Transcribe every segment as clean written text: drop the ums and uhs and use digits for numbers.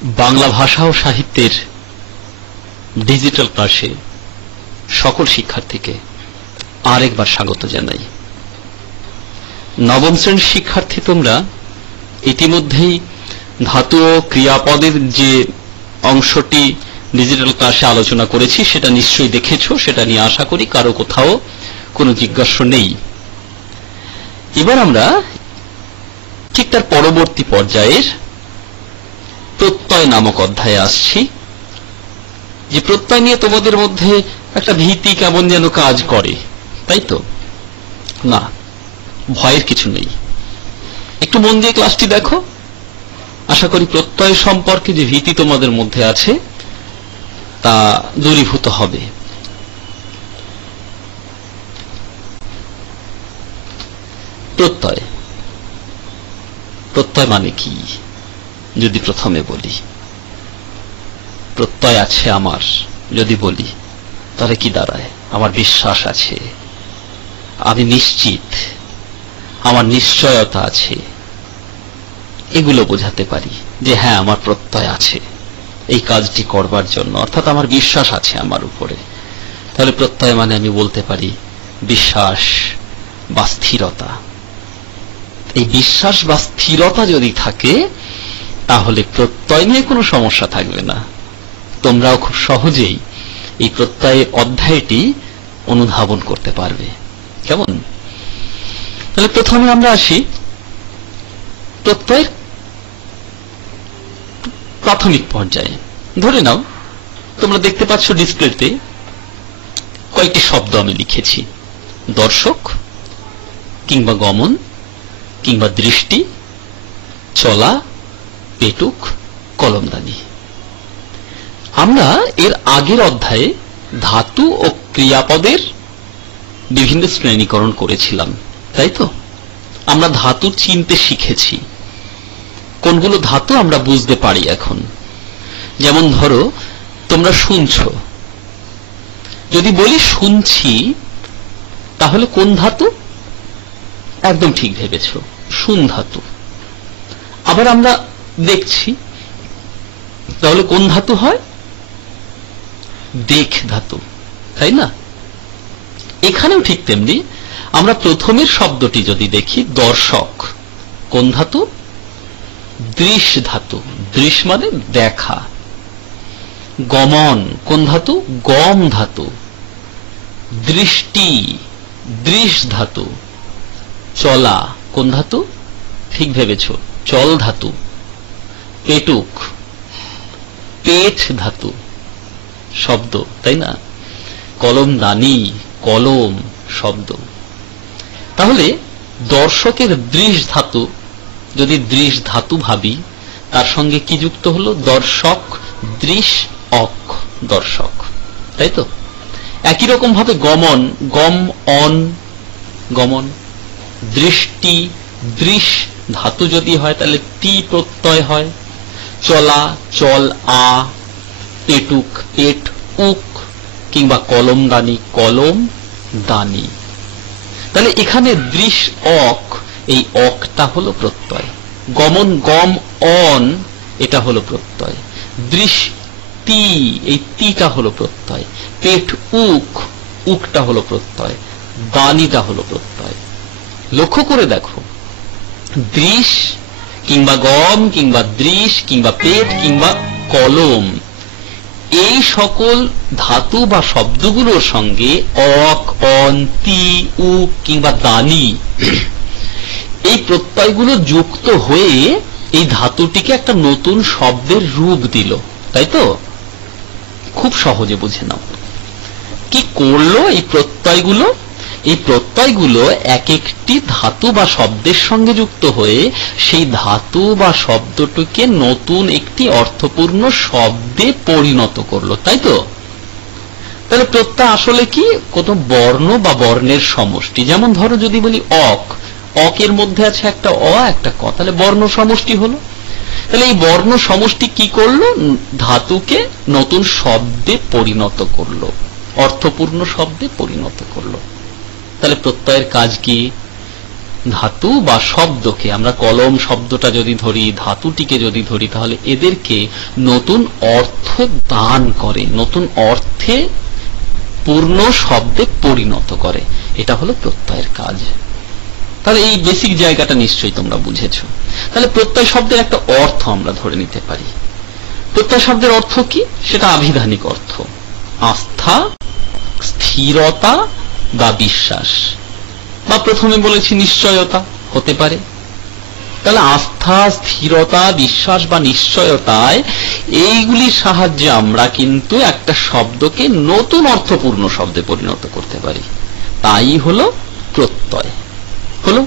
বাংলা ভাষা ও সাহিত্যের ডিজিটাল ক্লাসে সকল শিক্ষার্থীকে আরেকবার স্বাগত জানাই। নবম শ্রেণীর শিক্ষার্থী, তোমরা ইতিমধ্যেই ধাতু ও ক্রিয়াপদের যে অংশটি ডিজিটাল ক্লাসে আলোচনা করেছি সেটা নিশ্চয়ই দেখেছো। সেটা নিয়ে আশা করি কারো কোথাও কোনো জিজ্ঞাসা নেই। এবার আমরা ঠিক তার পরবর্তী পর্যায়ের প্রত্যয় নামক অধ্যায়ে আসছি। যে প্রত্যয় নিয়ে তোমাদের মধ্যে একটা ভীতি কেমন যেন কাজ করে, তাই তো? না, ভয়ের কিছু নেই। একটু মন দিয়ে ক্লাসটি দেখো। আশা করি প্রত্যয় সম্পর্কে যে ভীতি তোমাদের মধ্যে আছে তা দূরীভূত হবে। প্রত্যয় প্রত্যয় মানে কি যদি প্রথমে বলি, প্রত্যয় আছে আমার যদি বলি, তাহলে কি দাঁড়ায়? আমার বিশ্বাস আছে, আমি নিশ্চিত, আমার নিশ্চয়তা আছে, এগুলো বোঝাতে পারি যে হ্যাঁ আমার প্রত্যয় আছে এই কাজটি করবার জন্য, অর্থাৎ আমার বিশ্বাস আছে আমার উপরে। তাহলে প্রত্যয় মানে আমি বলতে পারি বিশ্বাস বা স্থিরতা। এই বিশ্বাস বা স্থিরতা যদি থাকে তাহলে প্রত্যয় নিয়ে কোনো সমস্যা থাকবে না। তোমরাও খুব সহজেই এই প্রত্যয় অধ্যায়টি অনুধাবন করতে পারবে। কেমন? তাহলে প্রথমে আমরা আসি প্রত্যয়ের প্রাথমিক পর্যায়ে। ধরে নাও তোমরা দেখতে পাচ্ছ ডিসপ্লেতে কয়েকটি শব্দ আমি লিখেছি, দর্শক কিংবা গমন কিংবা দৃষ্টি, চলা, পেটুক, কলমদানি। আমরা এর আগের অধ্যায়ে ধাতু ও ক্রিয়াপদের বিভিন্ন শ্রেণীকরণ করেছিলাম, তাই তো? আমরা ধাতু চিনতে শিখেছি, কোনগুলো ধাতু আমরা বুঝতে পারি এখন। যেমন ধরো তোমরা শুনছো, যদি বলি শুনছি তাহলে কোন ধাতু? একদম ঠিক ভেবেছ, শুন ধাতু। আবার আমরা দেখছি, তাহলে কোন ধাতু হয়? দেখ ধাতু, তাই না? এখানেও ঠিক তেমনি আমরা প্রথমের শব্দটি যদি দেখি দর্শক, কোন ধাতু? দৃশ ধাতু। দৃশ মানে দেখা। গমন কোন ধাতু? গম ধাতু। দৃষ্টি দৃশ ধাতু। চলা কোন ধাতু? ঠিক ভেবেছ, চল ধাতু। পেটুক পেট ধাতু শব্দ, তাই না? কলমদানি কলম শব্দ। তাহলে দর্শকের দৃশ ধাতু, যদি দৃশ ধাতু ভাবি, তার সঙ্গে কি যুক্ত হলো? দর্শক দৃশ অক, দর্শক, তাই তো? একই রকম ভাবে গমন, গম অন, গমন। দৃষ্টি দৃশ ধাতু যদি হয় তাহলে টি প্রত্যয় হয়। চলা চল আ, পেটুক পেট উক, কিংবা কলমদানি কলম দানি। তাহলে এখানে দৃশ অক, এই অকটা হলো প্রত্যয়। গমন গম অন, এটা হলো প্রত্যয়। দৃষ্টি, এই তিটা হলো প্রত্যয়। পেট উক, উকটা হলো প্রত্যয়। দানিটা হলো প্রত্যয়। লক্ষ্য করে দেখো, দৃশ কিংবা গম কিংবা দৃশ কিংবা পেট কিংবা কলম, এই সকল ধাতু বা শব্দগুলোর সঙ্গে অক অন তি উক কিংবা দানি, এই প্রত্যয়গুলো যুক্ত হয়ে এই ধাতুটিকে একটা নতুন শব্দের রূপ দিল, তাই তো? খুব সহজে বুঝে নাও কি করলো এই প্রত্যয়গুলো। এই প্রত্যয়গুলো এক একটি ধাতু বা শব্দের সঙ্গে যুক্ত হয়ে সেই ধাতু বা শব্দটিকে নতুন একটি অর্থপূর্ণ শব্দে পরিণত করলো, তাই তো? তাহলে প্রত্যয় আসলে কি? কোনো বর্ণ বা বর্ণের সমষ্টি। যেমন ধরো যদি বলি অক, অকের মধ্যে আছে একটা অ একটা ক, তাহলে বর্ণ সমষ্টি হলো। তাহলে এই বর্ণ সমষ্টি কি করলো? ধাতুকে নতুন শব্দে পরিণত করলো, অর্থপূর্ণ শব্দে পরিণত করলো। তাহলে প্রত্যয়ের কাজ কি? ধাতু বা শব্দকে, আমরা কলম শব্দটা যদি ধরি, ধাতুটিকে যদি ধরি, তাহলে এদেরকে নতুন অর্থ দান করে, নতুন অর্থে পূর্ণ শব্দে পরিণত করে। এটা হলো প্রত্যয়ের কাজ। তাহলে এই বেসিক জায়গাটা নিশ্চয়ই তোমরা বুঝেছো। তাহলে প্রত্যয় শব্দের একটা অর্থ আমরা ধরে নিতে পারি। প্রত্যয় শব্দের অর্থ কি? সেটা আভিধানিক অর্থ, আস্থা, স্থিরতা বা বিশ্বাস, বা প্রথমে বলেছি নিশ্চয়তা হতে পারে। তাহলে আস্থা, স্থিরতা, বিশ্বাস বা নিশ্চয়তায় এইগুলির সাহায্যে আমরা কিন্তু একটা শব্দকে নতুন অর্থপূর্ণ শব্দে পরিণত করতে পারি। তাই হলো প্রত্যয়। হলো?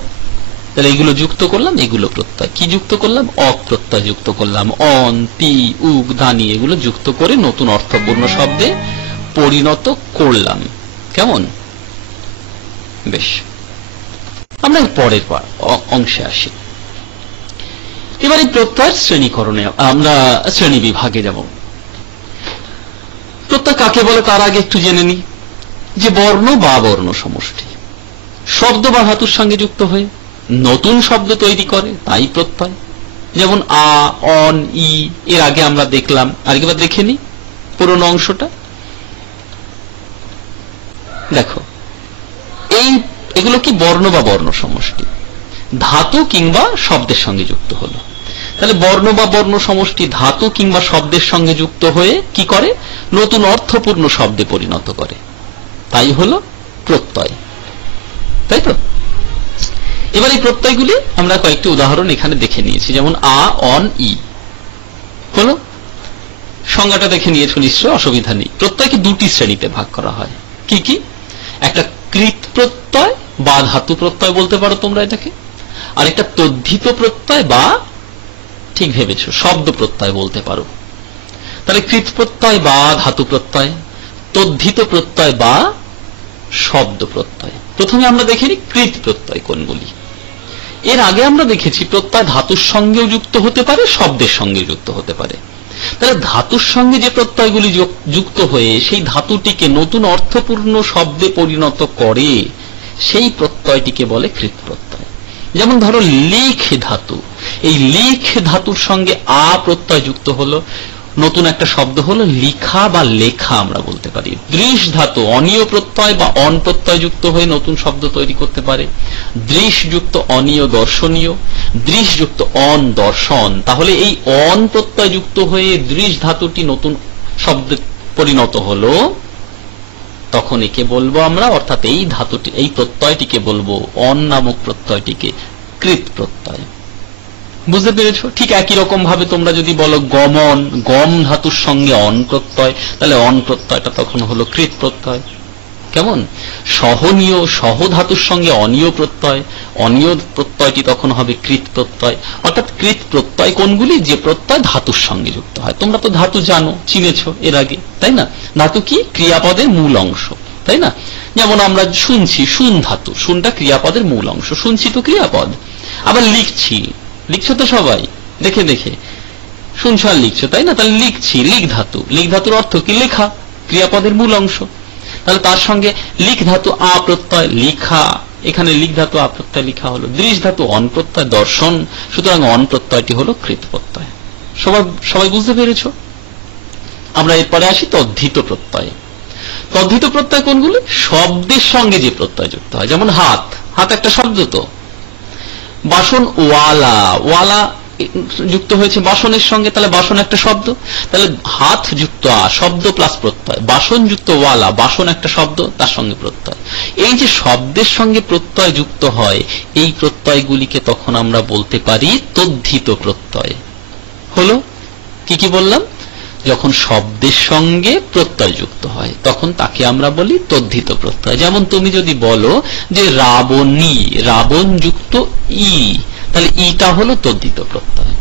তাহলে এইগুলো যুক্ত করলাম, এগুলো প্রত্যয়। কি যুক্ত করলাম? অপ্রত্যয় যুক্ত করলাম। অন, তি, উক, ধানি এগুলো যুক্ত করে নতুন অর্থপূর্ণ শব্দে পরিণত করলাম। কেমন? বেশ, আমরা পরের অংশে আসি। এবার এই প্রত্যয়ের শ্রেণীকরণে আমরা শ্রেণী বিভাগে যাব। প্রত্যয় কাকে বলে তার আগে একটু জেনে নি যে বর্ণ বা বর্ণ সমষ্টি শব্দ বা ধাতুর সঙ্গে যুক্ত হয়ে নতুন শব্দ তৈরি করে, তাই প্রত্যয়। যেমন আ, অন, ই এর আগে আমরা দেখলাম, আরেকবার দেখে নি পুরোনো অংশটা। দেখো এগুলো কি বর্ণ বা বর্ণ সমষ্টি, ধাতু কিংবা শব্দের সঙ্গে যুক্ত হলো। তাহলে বর্ণ বা বর্ণ সমষ্টি ধাতু কিংবা শব্দের সঙ্গে যুক্ত হয়ে কি করে? নতুন অর্থপূর্ণ শব্দে পরিণত করে, তাই হলো প্রত্যয়। তাই তো? এবার এই প্রত্যয়গুলি আমরা কয়েকটি উদাহরণ এখানে দেখে নিয়েছি। যেমন আ, অন, ই হলো, সংজ্ঞাটা দেখে নিয়েছো নিশ্চয়, অসুবিধা নেই। প্রত্যয়কে দুটি শ্রেণীতে ভাগ করা হয়। কি কি? একটা কৃত প্রত্যয় বা ধাতু প্রত্যয় বলতে পারো তোমরা এটাকে, আর একটা তদ্ধিত প্রত্যয় বা, ঠিক ভেবেছো, শব্দ প্রত্যয় বলতে পারো। তাহলে কৃত প্রত্যয় বা ধাতু প্রত্যয়, তদ্ধিত প্রত্যয় বা শব্দ প্রত্যয়। প্রথমে আমরা দেখে নিই কৃত প্রত্যয় কোনগুলি। এর আগে আমরা দেখেছি প্রত্যয় ধাতুর সঙ্গেও যুক্ত হতে পারে, শব্দের সঙ্গে যুক্ত হতে পারে। তাহলে ধাতুর সঙ্গে যে প্রত্যয়গুলি যুক্ত হয়ে সেই ধাতুটিকে নতুন অর্থপূর্ণ শব্দে পরিণত করে, সেই প্রত্যয়টিকে বলে কৃত প্রত্যয়। যেমন ধরো লিখ ধাতু, এই লিখ ধাতুর সঙ্গে আ প্রত্যয় যুক্ত হলো, নতুন একটা শব্দ হলো লিখা বা লেখা আমরা বলতে পারি। দৃশ ধাতু অনীয় প্রত্যয় বা অন প্রত্যয় যুক্ত হয়ে নতুন শব্দ তৈরি করতে পারে। দৃশ যুক্ত অনীয় দর্শনীয়, দৃশ যুক্ত অন দর্শন। তাহলে এই অন প্রত্যয় যুক্ত হয়ে দৃশ ধাতুটি নতুন শব্দে পরিণত হলো, তখন একে বলবো আমরা, অর্থাৎ এই ধাতুটি, এই প্রত্যয়টিকে বলবো, অন নামক প্রত্যয়টিকে কৃত প্রত্যয়। বুঝতে পেরেছো? ঠিক একই রকম ভাবে তোমরা যদি বলো গমন, গম ধাতুর সঙ্গে অন প্রত্যয়, তাহলে অন প্রত্যয়টা তখন হলো কৃত প্রত্যয়। কেমন? সহনীয়, সহ ধাতুর সঙ্গে অনীয় প্রত্যয়, অনীয় প্রত্যয়টি তখন হবে কৃত প্রত্যয়। অর্থাৎ কৃত প্রত্যয় কোনগুলি? যে প্রত্যয় ধাতুর সঙ্গে যুক্ত হয়। তোমরা তো ধাতু জানো, চিনেছো এর আগে, তাই না? ধাতু কি? ক্রিয়াপদের মূল অংশ, তাই না? যেমন আমরা শুনছি, শুন ধাতু, শুনটা ক্রিয়াপদের মূল অংশ, শুনছি তো ক্রিয়াপদ। আবার লিখছি, লিখছো তো সবাই দেখে দেখে, শুনছো আর লিখছো, তাই না? তাহলে লিখছি, লিখ ধাতু, লিখ ধাতুর অর্থ কি? লেখা, ক্রিয়াপদের মূল অংশ। তাহলে তার সঙ্গে লিখ ধাতু আ প্রত্যয়, লিখা, এখানে লিখ ধাতু আ প্রত্যয় লিখা হলো। দৃশ ধাতু অন প্রত্যয়, দর্শন, সুতরাং অন প্রত্যয়টি হলো কৃত প্রত্যয়। সবাই বুঝতে পেরেছো? আমরা এরপরে আসি তদ্ধিত প্রত্যয়। তদ্ধিত প্রত্যয় কোনগুলি? শব্দের সঙ্গে যে প্রত্যয় যুক্ত হয়। যেমন হাত, হাত একটা শব্দ তো। বাসন ওয়ালা, ওয়ালা যুক্ত হয়েছে বাসনের সঙ্গে, তাহলে বাসন একটা শব্দ। তাহলে হাত যুক্ত আ, শব্দ প্লাস প্রত্যয়, বাসন যুক্ত ওয়ালা, বাসন একটা শব্দ, তার সঙ্গে প্রত্যয়। এই যে শব্দের সঙ্গে প্রত্যয় যুক্ত হয়, এই প্রত্যয়গুলিকে তখন আমরা বলতে পারি তদ্ধিত প্রত্যয়। হলো? কি কি বললাম? যখন শব্দের সঙ্গে প্রত্যয় যুক্ত হয় তখন তাকে আমরা বলি তদ্ধিত প্রত্যয়। যেমন তুমি যদি বলো যে রাবণী, রাবণ যুক্ত ই, তাহলে ইটা হলো তদ্ধিত প্রত্যয়।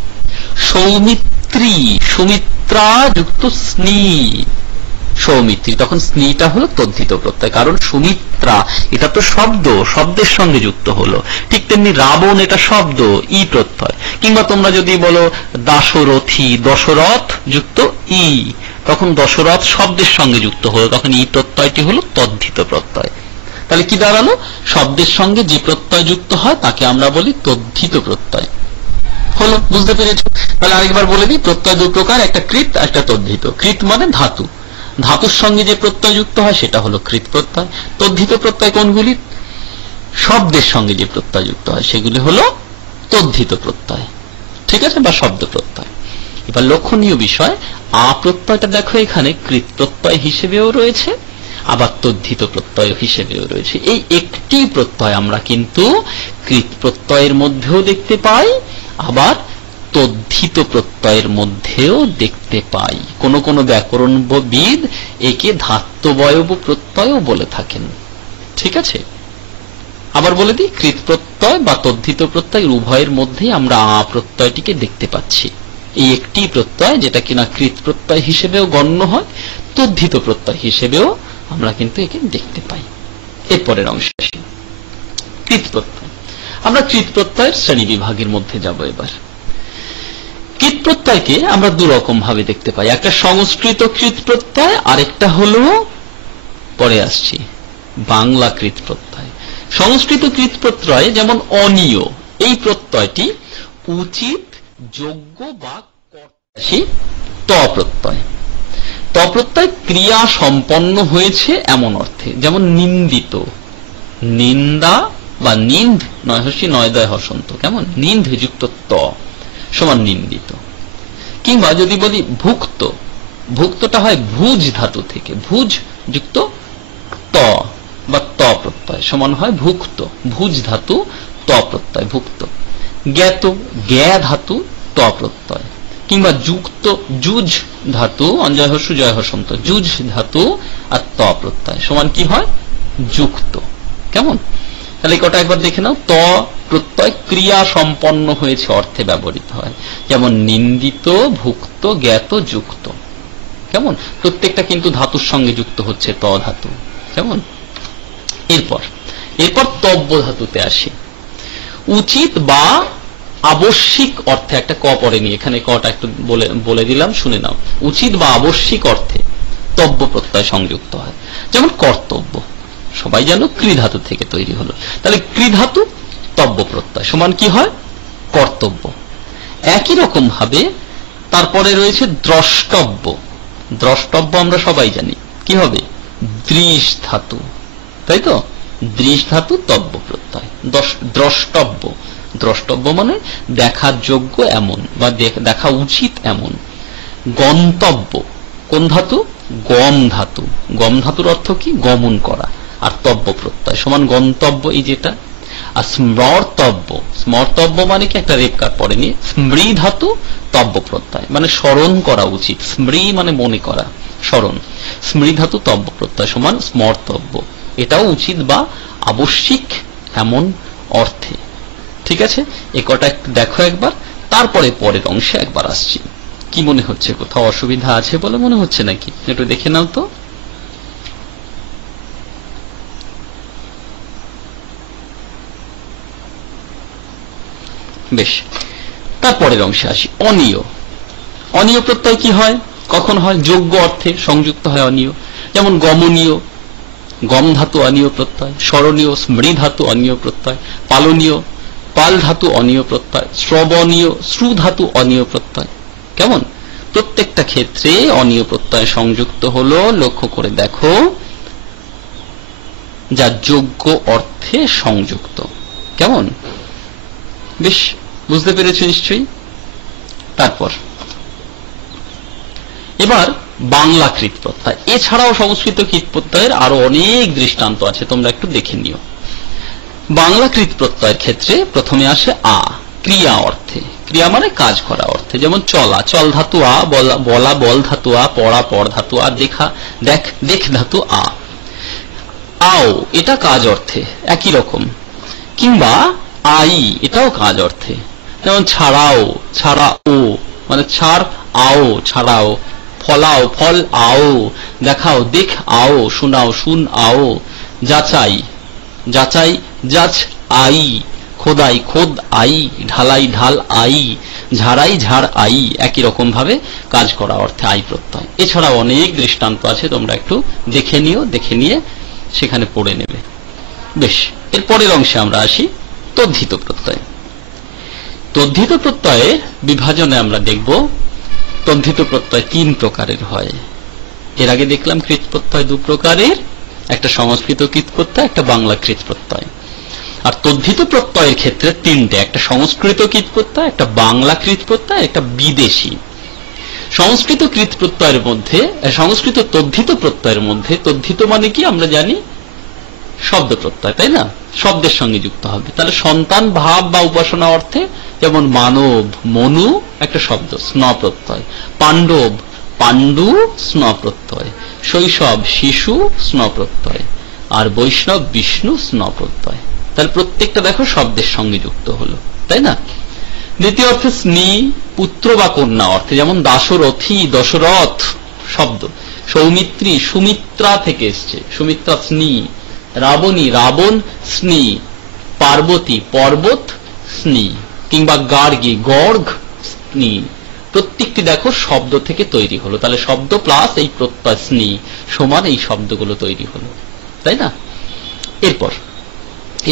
সৌমিত্রী, সুমিত্রা যুক্ত স্নি, সৌমিত্রী, তখন স্নিটা হলো তদ্ধিত প্রত্যয়, কারণ সুমিত্রা এটা তো শব্দ, শব্দের সঙ্গে যুক্ত হলো। ঠিক তেমনি রাবণ এটা শব্দ, ই প্রত্যয়। কিংবা তোমরা যদি বলো দাশরথী, দশরথ যুক্ত ই, তখন দশরথ শব্দের সঙ্গে যুক্ত হলো, তখন ই প্রত্যয়টি হলো তদ্ধিত প্রত্যয়। তাহলে কি দাঁড়ালো, শব্দের সঙ্গে যে প্রত্যয় যুক্ত হয় তাকে আমরা বলি তদ্ধিত প্রত্যয়। হলো, বুঝতে পেরেছো? তাহলে আরেকবার বলে দিই, প্রত্যয় দু প্রকার, একটা কৃত একটা তদ্ধিত। কৃত মানে ধাতু, ধাতুর সঙ্গে যে প্রত্যয় যুক্ত হয় সেটা হলো কৃত প্রত্যয়। তদ্ধিত প্রত্যয় কোনগুলি? শব্দের সঙ্গে যে প্রত্যয় যুক্ত হয় সেগুলি হলো তদ্ধিত প্রত্যয়, ঠিক আছে, বা শব্দ প্রত্যয়। এবার লক্ষণীয় বিষয়, আ প্রত্যয়টা দেখো এখানে কৃত প্রত্যয় হিসেবেও রয়েছে, আবার তদ্ধিত প্রত্যয় হিসেবেও রয়েছে। এই একটি প্রত্যয় আমরা কিন্তু কৃত প্রত্যয়ের মধ্যেও দেখতে পাই, আবার তদ্ধিত প্রত্যয়ের মধ্যেও দেখতে পাই। কোন কোন ব্যাকরণবিদ একে ধাত্ববয়ব প্রত্যয়ও বলে থাকেন, ঠিক আছে। আবার বলে দিই, কৃত প্রত্যয় বা তদ্ধিত প্রত্যয় উভয়ের মধ্যেই আমরা আ প্রত্যয়টিকে দেখতে পাচ্ছি। এই একটি প্রত্যয় যেটা কিনা কৃত প্রত্যয় হিসেবেও গণ্য হয়, তদ্ধিত প্রত্যয় হিসেবেও আমরা কিন্তু একে দেখতে পাই। এরপরের অংশে আসি, কৃত প্রত্যয়। আমরা কৃত প্রত্যয়ের শ্রেণী বিভাগের মধ্যে যাব। এবার কৃত প্রত্যয়কে আমরা দুরকম ভাবে দেখতে পাই, একটা সংস্কৃত কৃত প্রত্যয়, আরেকটা হলো পরে আসছি বাংলা কৃত প্রত্যয়। সংস্কৃত কৃত প্রত্যয় যেমন অনিয়, এই প্রত্যয়টি উচিত, যোগ্য বা কর্তাসী ত প্রত্যয়। ত প্রত্যয় ক্রিয়া সম্পন্ন হয়েছে এমন অর্থে, যেমন নিন্দিত, নিন্দা বা নিন্দ, নয়হসি নয়দয় হসন্ত, কেমন, নিন্দ যুক্ত ত সমান নিন্দিত। কিংবা যদি বলি ভুক্ত, ভুক্তটা হয় ভুজ ধাতু থেকে, ভুজ যুক্ত ত বা ত প্রত্যয় সমান হয় ভুক্ত, ভুজ ধাতু ত প্রত্যয় ভুক্ত। জ্ঞাত, জ্ঞা ধাতু ত প্রত্যয়। কিংবা যুক্ত, যুজ ধাতু, অঞ্জয় হসু জয় হসন্ত, যুজ ধাতু আর ত প্রত্যয় সমান কি হয়, যুক্ত, কেমন। তাহলে কটা একবার দেখে নাও। ত প্রত্যয় ক্রিয়া সম্পন্ন হয়েছে অর্থে ব্যবহৃত হয়, যেমন নিন্দিত, ভুক্ত, জ্ঞাত, যুক্ত, কেমন। প্রত্যেকটা কিন্তু ধাতুর সঙ্গে যুক্ত হচ্ছে, ত ধাতু, কেমন। এরপর তব্য ধাতুতে আসি। উচিত বা আবশ্যিক অর্থে, একটা ক পড়েনি এখানে, কটা একটু বলে দিলাম, শুনে নাও। উচিত বা আবশ্যিক অর্থে তব্য প্রত্যয় সংযুক্ত হয়, যেমন কর্তব্য, সবাই জানো কৃধাতু থেকে তৈরি হলো, তাহলে কৃধাতু তব্য প্রত্যয় সমান কি হয়, কর্তব্য। একই রকম ভাবে তারপরে রয়েছে দ্রষ্টব্য। দ্রষ্টব্য আমরা সবাই জানি কি হবে, দৃশ ধাতু, তাই তো, দৃশ ধাতু তব্য প্রত্যয়। দ্রষ্টব্য, দ্রষ্টব্য মানে দেখার যোগ্য এমন বা দেখা উচিত এমন। গন্তব্য, কোন ধাতু, গম ধাতু, গম ধাতুর অর্থ কি, গমন করা, আর তব্য প্রত্যয় সমান গন্তব্য, এই যেটা। আর স্মর্তব্য, স্মর্তব্য মানে কি, একটা রেপকার পড়েনি, স্মৃ ধাতু তব্য প্রত্যয় মানে স্মরণ করা উচিত, স্মৃ মানে মনে করা, স্মরণ, স্মৃ ধাতু তব্য প্রত্যয় সমান স্মর্তব্য। এটাও উচিত বা আবশ্যিক এমন অর্থে, ঠিক আছে। এ কটা দেখো একবার, তারপরে পরের অংশে একবার আসছি। কি মনে হচ্ছে, কোথাও অসুবিধা আছে বলে মনে হচ্ছে নাকি, একটু দেখে নাও তো। বেশ, তারপরের অংশে আসি। অনিয়, অনিয় প্রত্যয় কি হয়, কখন হয়, যোগ্য অর্থে সংযুক্ত হয় অনিয়, যেমন গমনীয়, গম ধাতু অনিয় প্রত্যয়, স্মরণীয়, স্মৃ ধাতু অনিয় প্রত্যয়, পালনীয়, পাল ধাতু অনিয় প্রত্যয়, শ্রবণীয়, শ্রু ধাতু অনিয় প্রত্যয়, কেমন। প্রত্যেকটা ক্ষেত্রে অনিয় প্রত্যয় সংযুক্ত হলো, লক্ষ্য করে দেখো, যা যোগ্য অর্থে সংযুক্ত, কেমন। বেশ, বুঝতে পেরেছো নিশ্চয়ই। তারপর এবার বাংলা কৃত প্রত্যয়, এছাড়াও সংস্কৃত কৃত প্রত্যয়ের আরো অনেক দৃষ্টান্ত আছে, তোমরা একটু দেখে নিও। বাংলা কৃত প্রত্যয়ের ক্ষেত্রে প্রথমে আসে আ, ক্রিয়া অর্থে, ক্রিয়া মানে কাজ করা অর্থে, যেমন চলা, চল ধাতু আ, বলা বল ধাতু আ, পড়া পড় ধাতু আ, দেখা দেখ ধাতু আ। আও, এটা কাজ অর্থে একই রকম। কিংবা আই, এটাও কাজ অর্থে, যেমন ছাড়াও, ছাড়াও মানে ছাড় আও, ছাড়াও, ফলাও, ফল আও, দেখাও, দেখ আও, শোনাও, শুন আও, যাচাই, যাচাই যাচ আই, খোদাই খোদ আই, ঢালাই ঢাল আই, ঝাড়াই ঝাড় আই, একই রকম ভাবে কাজ করা অর্থে আই প্রত্যয়। এছাড়া অনেক দৃষ্টান্ত আছে, তোমরা একটু দেখে নিও, দেখে নিয়ে সেখানে পড়ে নেবে। বেশ, এর পরের অংশে আমরা আসি, তদ্ধিত প্রত্যয়। তদ্ধিত প্রত্যয়ের বিভাজনে আমরা দেখব তদ্ধিত প্রত্যয় 3 প্রকারের হয়। এর আগে দেখলাম কৃত প্রত্যয় 2 প্রকারের, একটা সংস্কৃত কৃত প্রত্যয়, একটা বাংলা কৃত প্রত্যয়। আর তদ্ধিত প্রত্যয়ের ক্ষেত্রে 3টে, একটা সংস্কৃত কৃত প্রত্যয়, একটা বাংলা কৃত প্রত্যয়, একটা বিদেশি। সংস্কৃত কৃত প্রত্যয়ের মধ্যে, সংস্কৃত তদ্ধিত প্রত্যয়ের মধ্যে, তদ্ধিত মানে কি আমরা জানি শব্দ প্রত্যয়, তাই না? শব্দের সঙ্গে যুক্ত হবে। তাহলে সন্তান ভাব বা উপাসনা অর্থে, যেমন মানব মনু একটা শব্দ, স্ন প্রত্যয়। পাণ্ডব পাণ্ডু স্ন প্রত্যয়। শৈশব শিশু স্ন প্রত্যয়। আর বৈষ্ণব বিষ্ণু স্ন প্রত্যয়। তাহলে প্রত্যেকটা দেখো শব্দের সঙ্গে যুক্ত হলো, তাই না? দ্বিতীয় অর্থে স্নি, পুত্র বা কন্যা অর্থে, যেমন দাশরথী দশরথ শব্দ। সৌমিত্রী সুমিত্রা থেকে এসছে, সুমিত্রা স্নি। রাবণী রাবণ স্নি। পার্বতী পর্বত স্নি, কিংবা গার্গী গর্গ স্নি। প্রত্যেকটি দেখো শব্দ থেকে তৈরি হলো। তাহলে শব্দ প্লাস এই প্রত্যয় স্নি সমান এই শব্দগুলো তৈরি হলো, তাই না? এরপর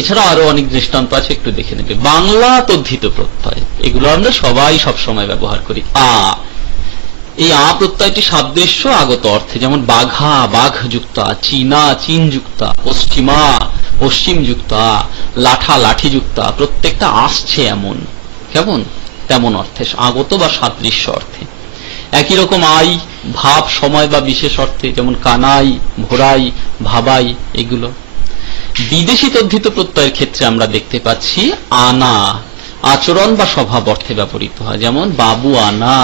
এছাড়া আরো অনেক দৃষ্টান্ত আছে, একটু দেখে নেবে। বাংলা তদ্ধিত প্রত্যয়, এগুলো আমরা সবাই সবসময় ব্যবহার করি। এই প্রত্যয়টি সাদৃশ্য আগত অর্থে, যেমন বাঘা বাঘ যুক্ত আ, চীনা চীন যুক্ত আ, পশ্চিমা পশ্চিম যুক্ত আ, লাঠা লাঠি যুক্ত আ, প্রত্যেকটা আসছে এমন, কেমন তেমন অর্থে, আগত বা সাদৃশ্য অর্থে। একই রকম আই ভাব সময় বা বিশেষ অর্থে, যেমন কানাই ভোরাই ভাবাই এগুলো। বিদেশি তদ্ধিত প্রত্যয়ের ক্ষেত্রে আমরা দেখতে পাচ্ছি আনা আচরণ বা স্বভাব অর্থে ব্যবহৃত হয়, যেমন বাবু আনা,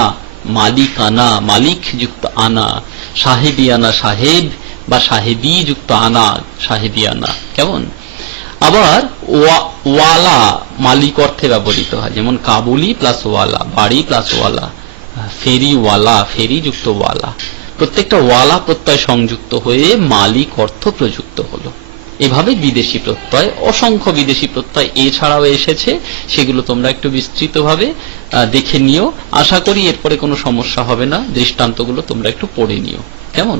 মালিক আনা, মালিক যুক্ত আনা, সাহেবি আনা, সাহেব বা সাহেবি যুক্ত আনা, সাহেবি আনা, কেমন? আবার ওয়ালা মালিক অর্থে ব্যবহৃত হয়, যেমন কাবুলি প্লাস ওয়ালা, বাড়ি প্লাস ওয়ালা, ফেরিওয়ালা ফেরি যুক্ত ওয়ালা। প্রত্যেকটা ওয়ালা প্রত্যয় সংযুক্ত হয়ে মালিক অর্থ প্রযুক্ত হলো। এভাবে বিদেশি প্রত্যয়, অসংখ্য বিদেশি প্রত্যয় এছাড়াও এসেছে, সেগুলো তোমরা একটু বিস্তৃতভাবে দেখে নিও। আশা করি এরপরে কোনো সমস্যা হবে না। দৃষ্টান্তগুলো তোমরা একটু পড়ে নিও, কেমন?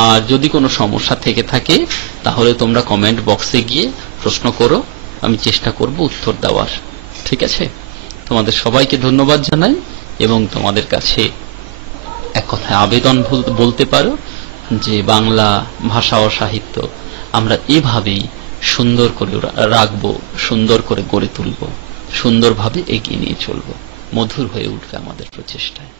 আর যদি কোনো সমস্যা থেকে থাকে তাহলে তোমরা কমেন্ট বক্সে গিয়ে প্রশ্ন করো, আমি চেষ্টা করব উত্তর দেওয়ার। ঠিক আছে? তোমাদের সবাইকে ধন্যবাদ জানাই এবং তোমাদের কাছে এক কথায় আবেদন বলতে পারো যে বাংলা ভাষা ও সাহিত্য আমরা এভাবেই সুন্দর করে রাখবো, সুন্দর করে গড়ে তুলব, সুন্দরভাবে এগিয়ে নিয়ে চলব, মধুর হয়ে উঠবে আমাদের প্রচেষ্টায়।